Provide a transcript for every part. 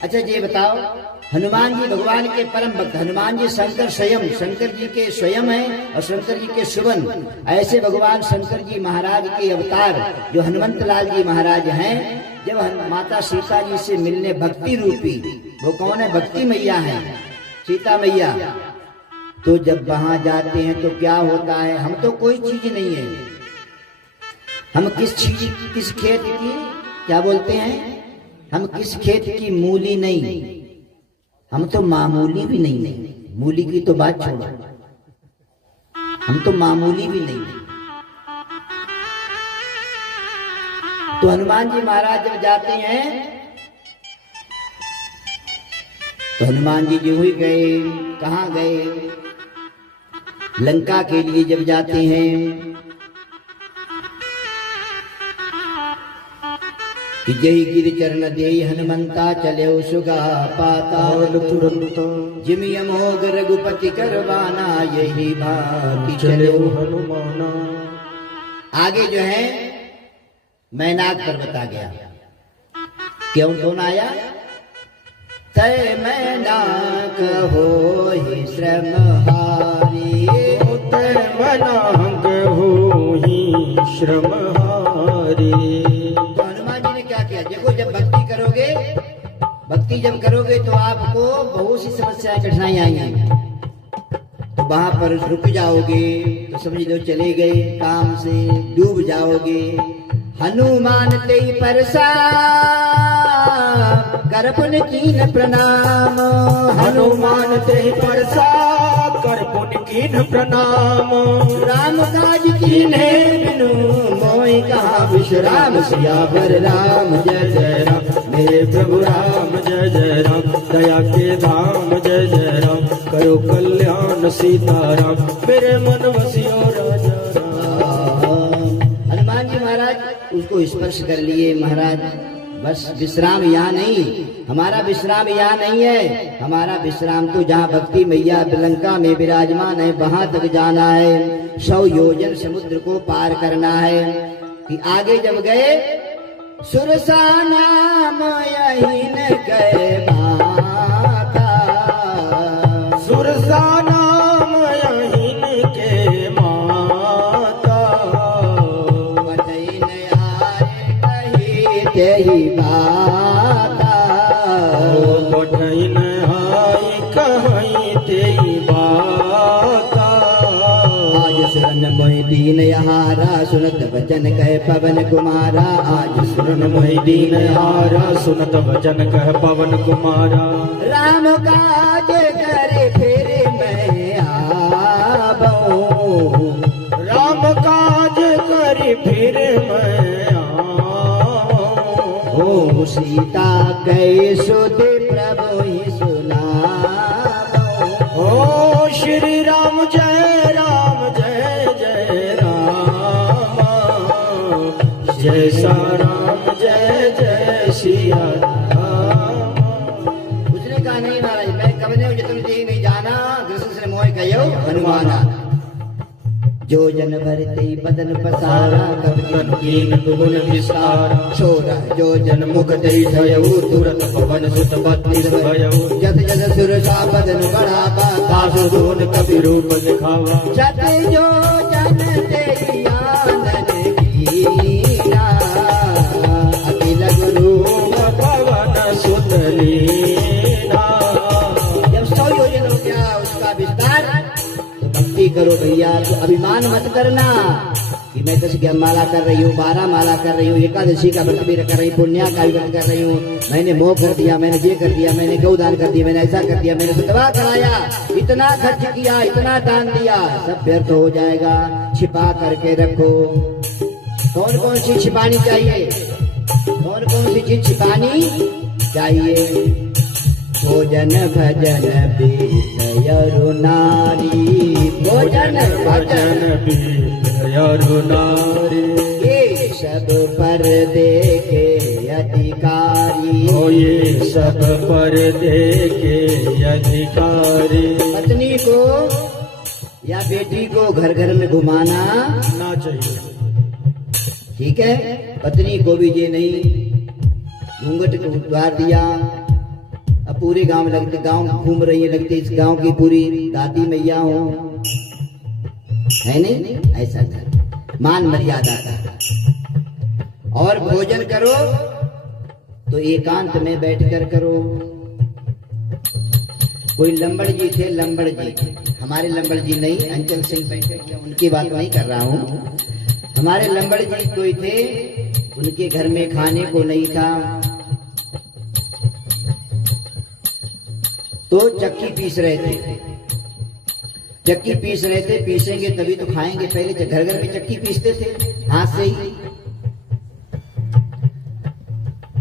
अच्छा ये बताओ, हनुमान जी भगवान के परम भक्त, हनुमान जी शंकर स्वयं, शंकर जी के स्वयं हैं और शंकर जी के सुबन। ऐसे भगवान शंकर जी महाराज के अवतार जो हनुमंत लाल जी महाराज हैं, जब माता सीता जी से मिलने भक्ति रूपी, वो कौन है? भक्ति मैया है, सीता मैया। तो जब वहां जाते हैं तो क्या होता है? हम तो कोई चीज नहीं है, हम किस खेत की, क्या बोलते हैं, हम किस खेत की मूली नहीं, हम तो मामूली भी नहीं, मूली की तो बात छोड़ो, हम तो मामूली भी नहीं। तो हनुमान जी महाराज जब जाते हैं तो हनुमान जी जो ही गए, कहाँ गए? लंका के लिए जब जाते हैं कि जय गिर चरण दे हनुमंता चले सुगा पाता तुरंत जिमि अमोघ रघुपति करवाना यही भाती चले हनुमाना। आगे जो है मैनाक पर्वत आ गया। क्यों कौन आया? तय मैनाक हो ही श्रम हारी, तय मैनाक हो ही श्रम हारी। देखो जब भक्ति करोगे, भक्ति जब करोगे तो आपको बहुत सी समस्याएं, कठिनाई आएंगी। तो वहां पर रुक जाओगे तो समझ लो चले गए काम से, डूब जाओगे। हनुमान ते परसा कर पुन कीन प्रणाम, हनुमान ते परसा कर पुन कीन प्रणाम। राम काज कीन्हे बिनु मोहि कहाँ विश्राम, सियावर राम जय जय राम, मेरे प्रभु राम जय जय राम। दया के धाम जय जय राम, करो कल्याण सीताराम, मेरे मन वसियो राजा राम। हनुमान जी महाराज उसको स्पर्श कर लिए। महाराज बस विश्राम यहाँ नहीं, हमारा विश्राम यहाँ नहीं है, हमारा विश्राम तो जहाँ भक्ति मैया लंका में विराजमान है वहां तक जाना है। 100 योजन समुद्र को पार करना है। कि आगे जब गए सुरसा नाम यही न गए माता, सुरसा नाम यही न के माता। बचई न आए कही तेही माता, बचई न आए कहीं तेरी बाता। आज शरण मोहि दीन यहारा, सुनत वचन कह पवन कुमारा। आज सुन मोहि दीन हारा, सुनत वचन कह पवन कुमारा। राम काज करे फिर मैं आबो, राम काज करे फिर मैं आऊं। ओ सीता कै सुध प्रभु ही सुनाबो। ओ श्री राम जय राम जय जय राम, जय सा राम जय जय सिया राम। उसने कहा नहीं महाराज, मैं कबने तुम जी नहीं जाना, कृष्ण से मोह कहो हनुमाना। जो जन भरते बदन पसारा, कवन कीन गुण विस्तारा। छोरा जो जन मुख मुख धयऊ तुरत पवन सुत बत्तीस भयऊ। जत जत सुरसा बदन बढ़ावा, दासु गुण कवि रूप दिखावा। जत जो जन तेरी आनंद कीरा, अखिल गुरु पवन सुत लीला। जब 100 योजन हो गया उसका विस्तार, तो भक्ति करो भैया। तो अभिमान मत करना कि मैं 10 माला कर रही हूँ, 12 माला कर रही हूँ, एकादशी का व्रत भी कर रही हूँ, पुण्या का भी व्रत कर रही हूँ, मैंने मोह कर दिया, मैंने ये कर दिया, मैंने गौदान कर दिया, मैंने ऐसा कर दिया, मैंने सतवा कराया, इतना खर्च किया, इतना दान दिया, सब व्यर्थ हो जाएगा। छिपा करके रखो। कौन कौन सी छिपानी चाहिए? कौन कौन सी चीज छिपानी चाहिए? भोजन भजन बीतयरु नारी, भोजन भजन बीतयरु नारी। ये सब पर देखे अधिकारी, ओ ये सब पर देखे अधिकारी। पत्नी को या बेटी को घर घर में घुमाना ना चाहिए। ठीक है, पत्नी को भी ये नहीं, घूंघट को उतार दिया, पूरे गांव लगते, गांव घूम रही है, लगती इस गांव की पूरी दादी मैया हो, है नहीं? ऐसा था मान मर्यादा का। और भोजन करो तो एकांत में बैठकर करो। कोई लंबड़ जी थे, लंबड़ जी, हमारे लंबड़ जी नहीं, अंचल सिंह बैठे, उनकी बात नहीं कर रहा हूँ। हमारे लंबड़ जी कोई थे, उनके घर में खाने को नहीं था, तो चक्की पीस रहे थे। चक्की पीस रहे थे, पीसेंगे तभी तो खाएंगे, पहले घर घर में चक्की पीसते थे हाथ से ही।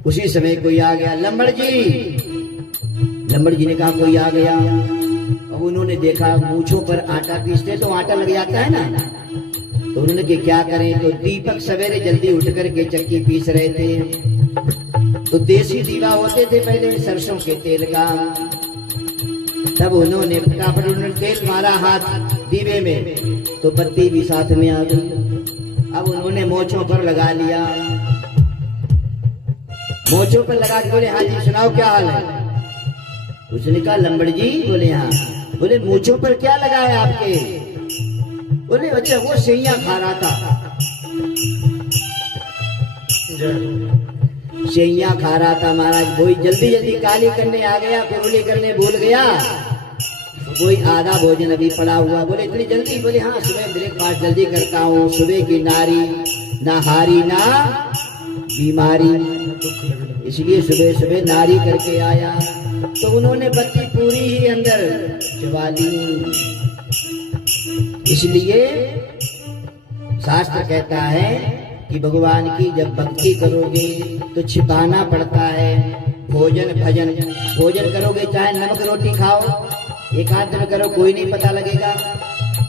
उसी समय कोई आ गया, लंबड़ जी। लंबड़ जी ने कहा कोई आ गया। अब उन्होंने देखा मूंछों पर आटा पीसते तो आटा लग जाता है ना, तो उन्होंने कि क्या करें, तो दीपक सवेरे जल्दी उठ करके चक्की पीस रहे थे। तो देसी दीवा होते थे पहले सरसों के तेल का, तब उन्होंने फटाफट उन्होंने तेल मारा हाथ दीवे में, तो बत्ती भी साथ में आ गई। अब उन्होंने मोछों पर लगा लिया, मोछों पर लगा के बोले हाँ जी सुनाओ क्या हाल है। उसने कहा लंबड़ जी, बोले हाँ। बोले मूछों पर क्या लगा है आपके? बोले अच्छा वो सेइयां खा रहा था, सेइयां खा रहा था महाराज। कोई जल्दी जल्दी काली करने आ गया, कुरुली करने भूल गया, तो कोई आधा भोजन अभी पड़ा हुआ। बोले इतनी जल्दी? बोले हाँ सुबह ब्रेकफास्ट जल्दी करता हूँ, सुबह की नारी ना हारी ना बीमारी, इसलिए सुबह सुबह नारी करके आया। तो उन्होंने बत्ती पूरी ही अंदर जला ली। इसलिए शास्त्र कहता है कि भगवान की जब भक्ति करोगे तो छिपाना पड़ता है। भोजन भजन, भोजन करोगे चाहे नमक रोटी खाओ, एकांत में करो कोई नहीं पता लगेगा,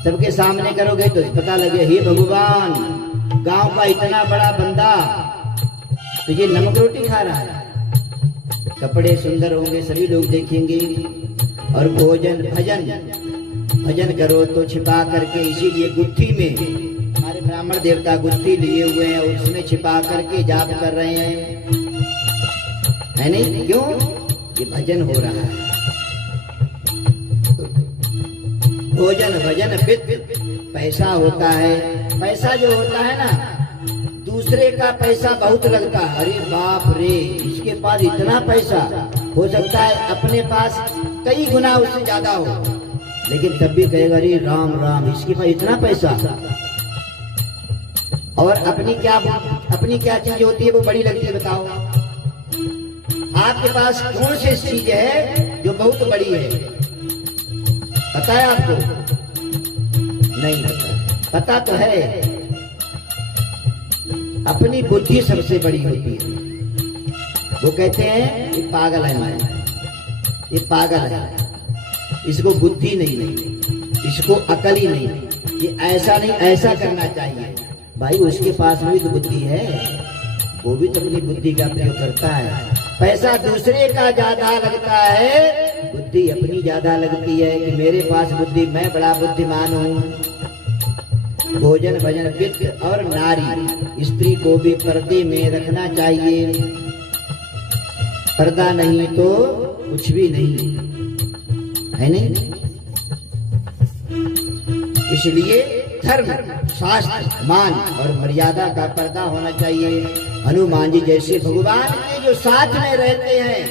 सबके सामने करोगे तो पता लगे हे भगवान गांव का इतना बड़ा बंदा तो ये नमक रोटी खा रहा है। कपड़े सुंदर होंगे सभी लोग देखेंगे। और भोजन भजन, भजन करो तो छिपा करके, इसीलिए गुत्थी में हमारे ब्राह्मण देवता गुत्थी लिए हुए हैं, उसमें छिपा करके जाप कर रहे हैं, है नहीं? क्यों? ये भजन हो रहा है। भोजन भजन वित्त, पैसा होता है। पैसा जो होता है ना, दूसरे का पैसा बहुत लगता है, अरे बाप रे इसके पास इतना पैसा, हो सकता है अपने पास कई गुना उससे ज्यादा हो, लेकिन तब भी कहेगा अरे राम राम इसके पास इतना पैसा। और अपनी क्या चीज होती है वो बड़ी लगती है? बताओ आपके पास कौन सी चीज है जो बहुत बड़ी है? पता है आपको? नहीं पता। पता तो है, अपनी बुद्धि सबसे बड़ी होती है। वो कहते हैं ये पागल है मैं, ये पागल है, इसको बुद्धि नहीं, इसको अकल ही नहीं, ये ऐसा नहीं ऐसा करना चाहिए। भाई उसके पास भी तो बुद्धि है, वो भी तो अपनी बुद्धि का प्रयोग करता है। पैसा दूसरे का ज्यादा लगता है, बुद्धि अपनी ज्यादा लगती है कि मेरे पास बुद्धि, मैं बड़ा बुद्धिमान हूँ। भोजन भजन वित्त और नारी, स्त्री को भी पर्दे में रखना चाहिए। पर्दा नहीं तो कुछ भी नहीं है, नहीं? इसलिए धर्म शास्त्र मान और मर्यादा का पर्दा होना चाहिए। हनुमान जी जैसे भगवान के जो साथ में रहते हैं,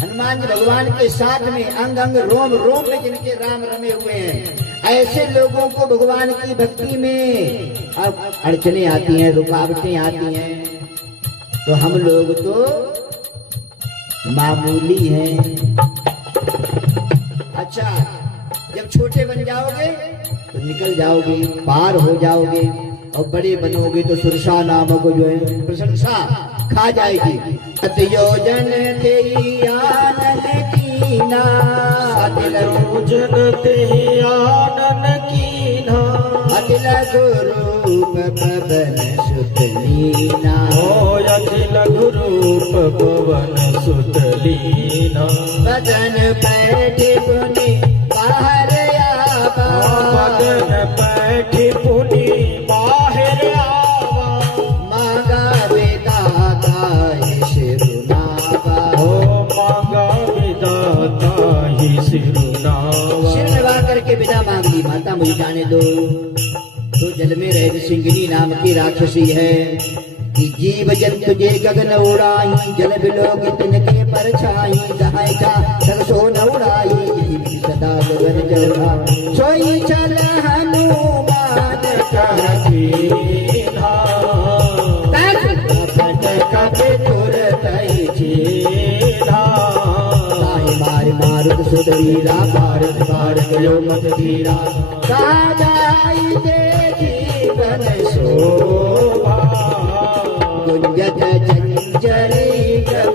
हनुमान जी भगवान के साथ में अंग अंग रोम रोम में जिनके राम रमे हुए हैं, ऐसे लोगों को भगवान की भक्ति में अब अड़चने आती हैं, रुकावटें आती हैं, तो हम लोग तो मामूली हैं। अच्छा जब छोटे बन जाओगे तो निकल जाओगे, पार हो जाओगे, और बड़े बनोगे तो सुरसा नामक जो है प्रशंसा खा जाएगी। सतयोजन तेरी आनन कीना, सतयोजन तेरी आनन कीना, अखिल गुरूप पवन सुत लीना, अखिल गुरूप पवन सुत लीना, बदन बैठे पुनि बाहर आवा, बदन बैठे पुनि बाहर आवा, मांगा वेदाता शिरुनावा, मांगा वेदाता ही सिरुनावा। सिर नवा करके विदा मांग ली, माता मुझे जाने दो। तो जल में रह सिंगिनी नाम की राक्षसी है कि जीव जंतु जे गगन उड़ाई, जल बिलोक तिनके परछाई, जहाँ जा सरसो न उड़ाई, सदा गगन चौड़ा सोई चल हनुमान कहीधा कपे तुरत ही छीधा। मार मारुत सुधीरा, भारत भारत यो मत धीरा, साजाई दे जीवन शोभा गुंजत चंचली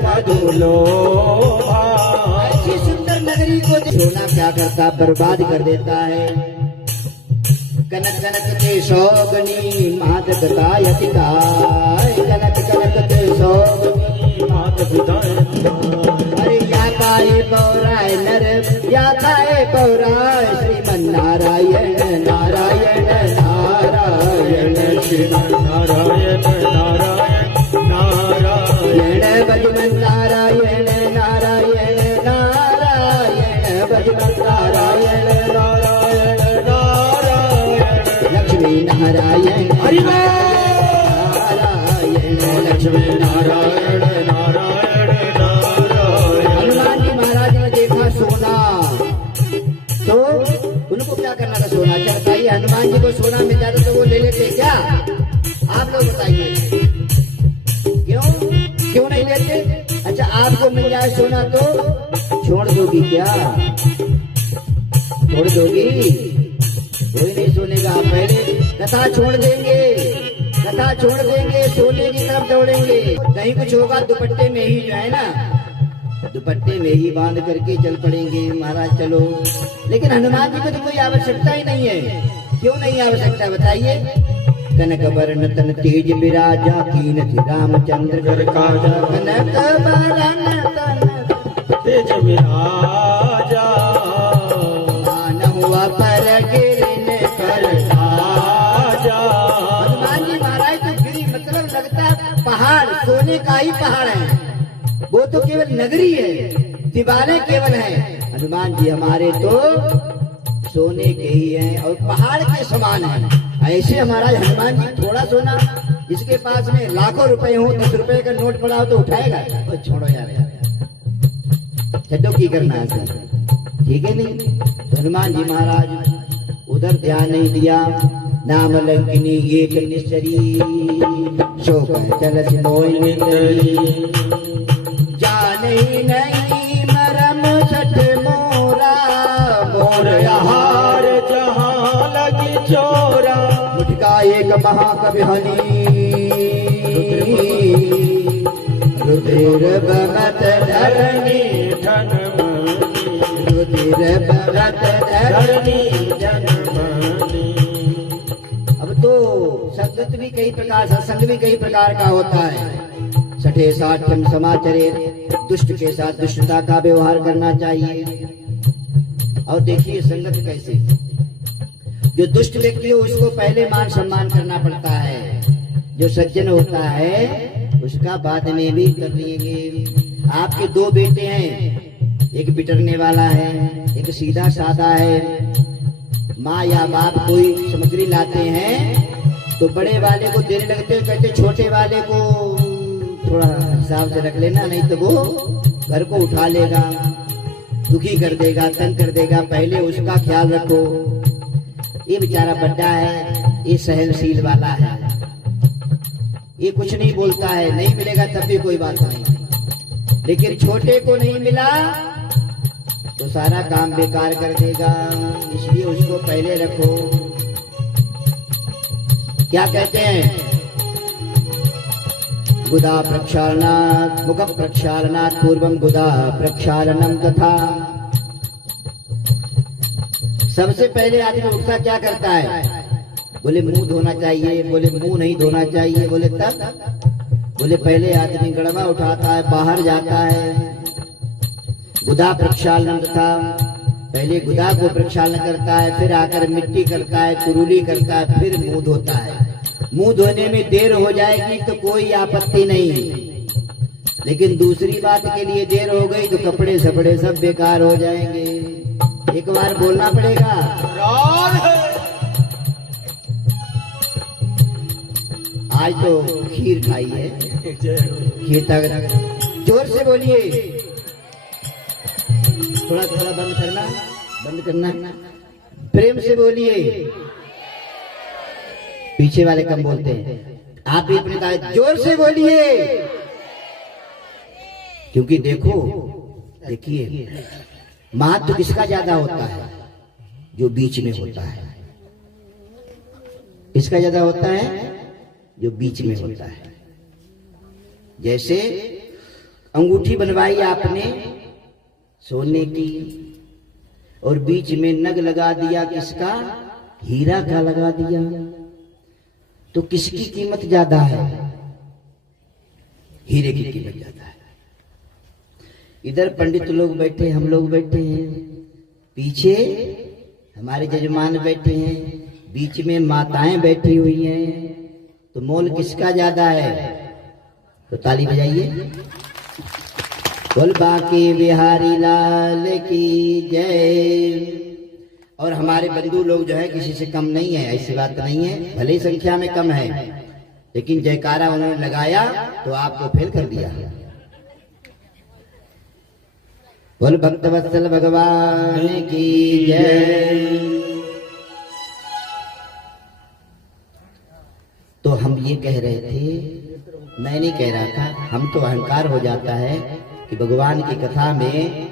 मधुलोभा। ऐसी सुंदर नगरी को सोना क्या करता, बर्बाद कर देता है। कनक कनक के सौगनी मादकता यतिकाय, कनक कनक के सौगनी मादकता। अरे या काए पौराय नर, या काए पौराय श्रीमन्नारायण नारायण नारायण नारायण नारायण नारायण भजन नारायण नारायण नारायण भजन नारायण नारायण नारायण। लक्ष्मी नारायण हरि नारायण लक्ष्मी नारायण नारायण नारायण। हनुमान जी महाराज ने देखा सोना, तो उनको क्या करना था, सोना चाहिए। हनुमान जी को सोना मिल जाता तो वो ले लेते क्या? आप लोग बताइए क्यों नहीं लेते? अच्छा आपको मिल जाए सोना तो छोड़ दोगी क्या? छोड़ दोगी? कोई नहीं सुनेगा। पहले कथा छोड़ देंगे, कथा छोड़ देंगे, सोने की तरफ दौड़ेंगे। नहीं कुछ होगा दुपट्टे में ही जो है ना, दुपट्टे में ही बांध करके चल पड़ेंगे, महाराज चलो। लेकिन हनुमान जी को तो कोई आवश्यकता ही नहीं है। क्यों नहीं आवश्यकता बताइए? कनक वर्ण तन तेज विराजा, कीनति रामचंद्र कर काजा। कनक वर्ण तन तेज विराजा, मान हुआ पर गिरन कर आजा। हनुमान जी महाराज तो गिरी मतलब लगता है पहाड़, सोने का ही पहाड़ है। वो तो केवल नगरी है, दीवारें केवल हैं। हनुमान जी हमारे तो सोने के ही हैं और पहाड़ के समान हैं। ऐसे हमारा हनुमान जी थोड़ा सोना, जिसके पास में लाखों रुपए हो, 10 रुपए का नोट पड़ा हो तो उठाएगा? तो छोड़ो यार, छड्डो की करना है सर, ठीक है नहीं। तो हनुमान जी महाराज उधर ध्यान नहीं दिया। नाम लंकिनी एक निश्चरी, शोक चलत मोहि निंदरी, जाने नहीं मरम सठ मोरा, मोर हार जहाँ लगी चोरा। मुझका एक महाकवि हनी, रुधिर बमत धरणी धनमणि, रुधिर बमत धरणी। जनमणि। अब तो संगत भी कई प्रकार, सत्संग भी कई प्रकार का होता है। छठे साठम समाचरे, दुष्ट के साथ दुष्टता का व्यवहार करना चाहिए। और देखिए संगत कैसे, जो दुष्ट व्यक्ति हो उसको पहले मान सम्मान करना पड़ता है, जो सज्जन होता है उसका बाद में भी कर लेंगे। आपके 2 बेटे हैं, एक बिटरने वाला है, एक सीधा साधा है। माँ या बाप कोई सामग्री लाते हैं तो बड़े वाले को देने लगते हैं, कहते छोटे वाले को थोड़ा हिसाब से रख लेना, नहीं तो वो घर को उठा लेगा, दुखी कर देगा, तंग कर देगा। पहले उसका ख्याल रखो। ये बेचारा बड्डा है, ये सहनशील वाला है, ये कुछ नहीं बोलता है, नहीं मिलेगा तब भी कोई बात नहीं। लेकिन छोटे को नहीं मिला तो सारा काम बेकार कर देगा, इसलिए उसको पहले रखो। क्या कहते हैं? गुदा प्रक्षालनात् मुख प्रक्षालनात् पूर्वम गुदा प्रक्षालनम तथा। सबसे पहले आदमी उठता क्या करता है? बोले मुंह धोना चाहिए, बोले मुंह नहीं धोना चाहिए, बोले तब, बोले पहले आदमी गड़वा उठाता है, बाहर जाता है। गुदा प्रक्षालन था, पहले गुदा को प्रक्षालन करता है, फिर आकर मिट्टी करता है, कुरूली करता है, फिर मुंह धोता है। मुंह धोने में देर हो जाएगी तो कोई आपत्ति नहीं, लेकिन दूसरी बात के लिए देर हो गई तो कपड़े सपड़े सब बेकार हो जाएंगे। एक बार बोलना पड़ेगा। आज तो खीर खाई है, खीर तक जोर से बोलिए। थोड़ा थोड़ा बंद करना, प्रेम से बोलिए। पीछे वाले कम बोलते हैं, आप भी अपने तारीफ जोर से बोलिए। क्योंकि देखिए महत्व किसका ज्यादा होता है? जो बीच में होता है। किसका ज्यादा होता है? जो बीच में होता है। जैसे अंगूठी बनवाई आपने सोने की, और बीच में नग लगा दिया किसका? हीरा का लगा दिया। तो किसकी कीमत ज्यादा है? हीरे की कीमत ज्यादा है। इधर पंडित लोग बैठे, हम लोग बैठे हैं, पीछे हमारे जजमान बैठे हैं, बीच में माताएं बैठी हुई हैं। तो मोल किसका ज्यादा है? तो ताली बजाइए। बोल बाकी बिहारी लाल की जय। और हमारे बंधु लोग जो है किसी से कम नहीं है, ऐसी बात नहीं है। भले संख्या में कम है, लेकिन जयकारा उन्होंने लगाया तो आपको फेल कर दिया। बोल भक्तवत्सल भगवान की जय। तो हम ये कह रहे थे, मैं नहीं कह रहा था, हम तो अहंकार हो जाता है कि भगवान की कथा में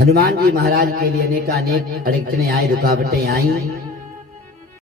हनुमान जी महाराज के लिए अनेक अड़चने आई, रुकावटें आई।